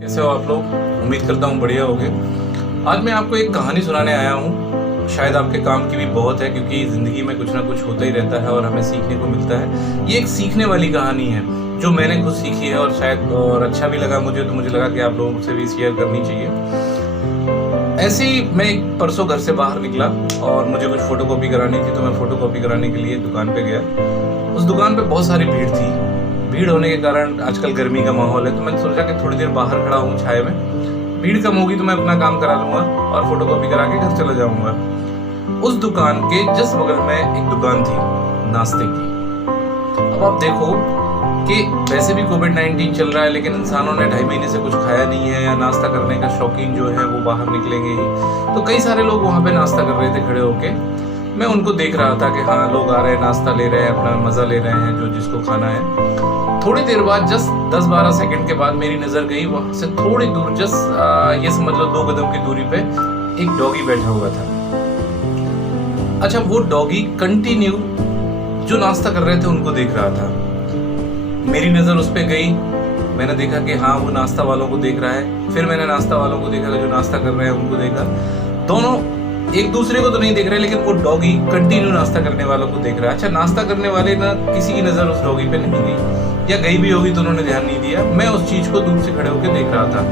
कैसे हो आप लोग? उम्मीद करता हूँ बढ़िया होगे। आज मैं आपको एक कहानी सुनाने आया हूँ। शायद आपके काम की भी बहुत है, क्योंकि ज़िंदगी में कुछ ना कुछ होता ही रहता है और हमें सीखने को मिलता है। ये एक सीखने वाली कहानी है जो मैंने खुद सीखी है और शायद अच्छा भी लगा मुझे, तो मुझे लगा कि आप लोगों से भी शेयर करनी चाहिए। ऐसे ही मैं एक परसों घर से बाहर निकला और मुझे कुछ फ़ोटोकॉपी करानी थी, तो मैं फ़ोटोकॉपी कराने के लिए दुकान पे गया। उस दुकान पे बहुत सारी भीड़ थी। भीड़ होने के कारण आजकल गर्मी का माहौल है, तो मैंने सोचा कि थोड़ी देर बाहर खड़ा हूँ छाए में, भीड़ कम होगी तो मैं अपना काम करा लूँगा और फोटोकॉपी करा के घर चला जाऊँगा। उस दुकान के जस्ट बगल में एक दुकान थी नाश्ते की। अब आप देखो कि वैसे भी कोविड-19 चल रहा है, लेकिन इंसानों ने 2.5 महीने से कुछ खाया नहीं है या नाश्ता करने का शौकीन जो है वो बाहर निकलेंगे ही। तो कई सारे लोग वहाँ पे नाश्ता कर रहे थे खड़े होके। मैं उनको देख रहा था कि हाँ, लोग आ रहे हैं, नाश्ता ले रहे हैं, अपना मज़ा ले रहे हैं, जो जिसको खाना है। थोड़ी देर बाद जस्ट 10-12 सेकंड के बाद मेरी नज़र गई वहाँ से थोड़ी दूर, जस्ट ये समझ लो 2 कदम की दूरी पे एक डॉगी बैठा हुआ था। अच्छा, वो डॉगी कंटिन्यू जो नाश्ता कर रहे थे उनको देख रहा था। मेरी नज़र उस पर गई, मैंने देखा कि हाँ, वो नाश्ता वालों को देख रहा है। फिर मैंने नाश्ता वालों को देखा, जो नाश्ता कर रहे हैं उनको देखा। दोनों एक दूसरे को तो नहीं देख रहे, लेकिन वो डॉगी कंटिन्यू नाश्ता करने वालों को देख रहा है। अच्छा, नाश्ता करने वाले ना किसी की नज़र उस डॉगी पे नहीं गई, या गई भी होगी तो उन्होंने ध्यान नहीं दिया। मैं उस चीज़ को दूर से खड़े होकर देख रहा था।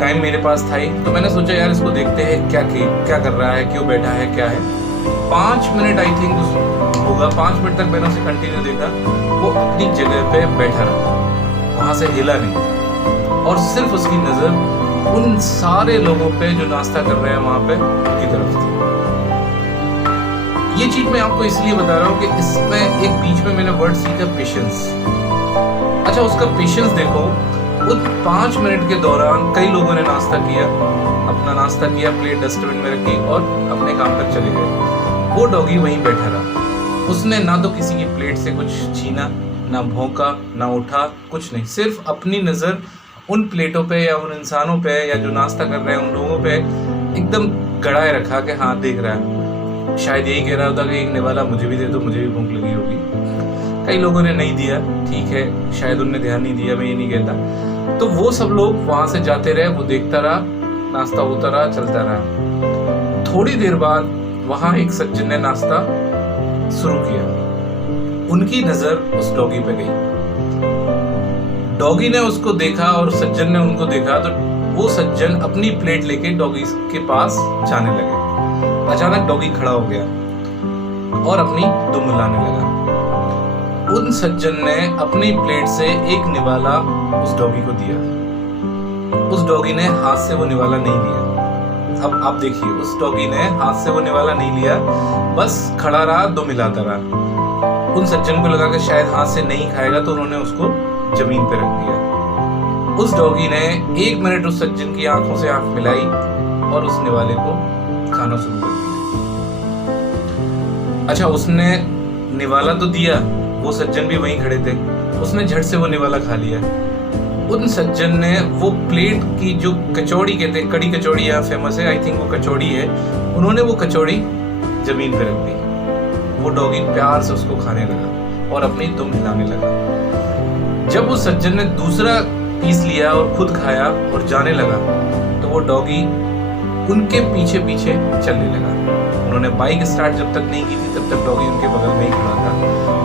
टाइम मेरे पास था ही, तो मैंने सोचा यार इसको देखते हैं क्या कर रहा है, क्यों बैठा है, क्या है। 5 मिनट आई थिंक होगा, 5 मिनट तक मैंने उसे कंटिन्यू देखा। वो अपनी जगह पे बैठा रहा, वहाँ से हिला नहीं, और सिर्फ उसकी नज़र उन सारे लोगों पे जो नाश्ता कर रहे हैं वहाँ पे की तरफ थी। ये चीज मैं आपको इसलिए बता रहा हूँ कि इसमें एक बीच में मैंने वर्ड सीखा, पेशेंस। अच्छा, उसका पेशेंस देखो। उन 5 मिनट के दौरान कई लोगों ने नाश्ता किया, अपना नाश्ता किया, प्लेट डस्टबिन में रखी और अपने काम पर चले गए। वो डॉगी वहीं बैठा रहा। उसने ना तो किसी की प्लेट से कुछ छीना, ना भौंका, ना उठा, कुछ नहीं। सिर्फ अपनी नज़र उन प्लेटों पे या उन इंसानों पे या जो नाश्ता कर रहे हैं उन लोगों पे एकदम गड़ाए रखा कि हाँ, देख रहा है। शायद यही कह रहा होता कि एक निवाला मुझे भी दे दो, मुझे भी भूख लगी होगी। कई लोगों ने नहीं दिया, ठीक है, शायद उनने ध्यान नहीं दिया, मैं ये नहीं कहता। तो वो सब लोग वहाँ से जाते रहे, वो देखता रहा, नाश्ता होता रहा, चलता रहा। थोड़ी देर बाद वहाँ एक सज्जन ने नाश्ता शुरू किया। उनकी नज़र उस डॉगी पे गई। डॉगी ने उसको देखा और सज्जन ने उनको देखा, तो वो सज्जन अपनी प्लेट लेके डॉगी के पास जाने लगे। अचानक डॉगी खड़ा हो गया और अपनी दुम हिलाने लगा। उन सज्जन ने अपनी प्लेट से एक निवाला उस डॉगी को दिया। उस डॉगी ने हाथ से वो निवाला नहीं लिया। अब आप देखिए, उस डॉगी ने हाथ से वो निवाला नहीं लिया, बस खड़ा रहा, दुम हिलाता रहा। उन सज्जन को लगा कि शायद हाथ से नहीं खाएगा, तो उन्होंने उसको जमीन पे रख दिया। उस डॉगी ने 1 मिनट उस सज्जन की आंखों से आंख मिलाई और उस निवाले को खाना शुरू कर दिया। अच्छा, उसने निवाला तो दिया, वो सज्जन भी वहीं खड़े थे, उसने झट से वो निवाला खा लिया। उन सज्जन ने वो प्लेट की जो कचौड़ी कहते हैं, कड़ी कचौड़ी यहाँ फेमस है, आई थिंक वो कचौड़ी है, उन्होंने वो कचौड़ी जमीन पे रख दी। वो डॉगी प्यार से उसको खाने लगा और अपनी दुम हिलाने लगा। जब उस सज्जन ने दूसरा पीस लिया और खुद खाया और जाने लगा, तो वो डॉगी उनके पीछे पीछे चलने लगा। उन्होंने बाइक स्टार्ट जब तक नहीं की थी, तब तक डॉगी उनके बगल में ही खड़ा था।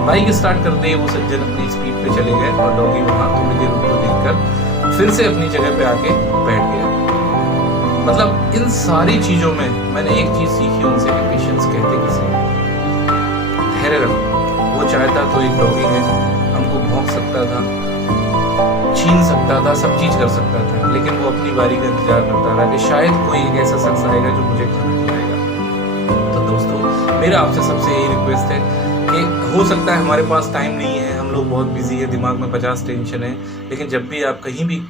बाइक स्टार्ट करते ही वो सज्जन अपनी स्पीड पे चले गए और डॉगी वहाँ थोड़ी देर उनको देखकर फिर से अपनी जगह पे आके बैठ गया। मतलब इन सारी चीजों में मैंने एक चीज सीखी उनसे कि पेशेंस कहते किसे, धैर्य रखो। वो चाहता तो एक डॉगी है, हमको भौंक सकता था, छीन सकता था, सब चीज कर सकता था, लेकिन वो अपनी बारी का इंतजार करता रहा कि शायद कोई एक ऐसा शख्स आएगा जो मुझे खाना खिलाएगा। तो दोस्तों, मेरा आपसे सबसे यही रिक्वेस्ट है कि हो सकता है हमारे पास टाइम नहीं है, हम लोग बहुत बिजी है, दिमाग में 50 टेंशन है, लेकिन जब भी आप कहीं भी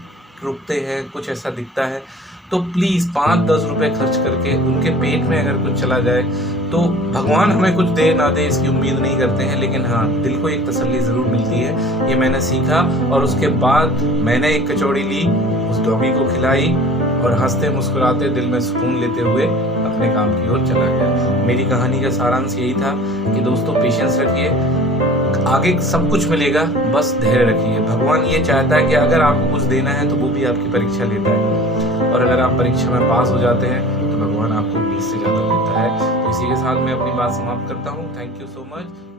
रुकते हैं, कुछ ऐसा दिखता है, तो प्लीज़ 5-10 रुपए खर्च करके उनके पेट में अगर कुछ चला जाए, तो भगवान हमें कुछ दे ना दे इसकी उम्मीद नहीं करते हैं, लेकिन हाँ, दिल को एक तसल्ली ज़रूर मिलती है। ये मैंने सीखा और उसके बाद मैंने एक कचौड़ी ली, उस डॉगी को खिलाई और हंसते मुस्कुराते दिल में सुकून लेते हुए अपने काम की ओर चला गया। मेरी कहानी का सारांश यही था कि दोस्तों, पेशेंस रखिए, आगे सब कुछ मिलेगा, बस धैर्य रखिए। भगवान ये चाहता है कि अगर आपको कुछ देना है तो वो भी आपकी परीक्षा लेता है, और अगर आप परीक्षा में पास हो जाते हैं तो भगवान आपको 20 से ज़्यादा देता है। तो इसी के साथ मैं अपनी बात समाप्त करता हूँ। Thank you so much.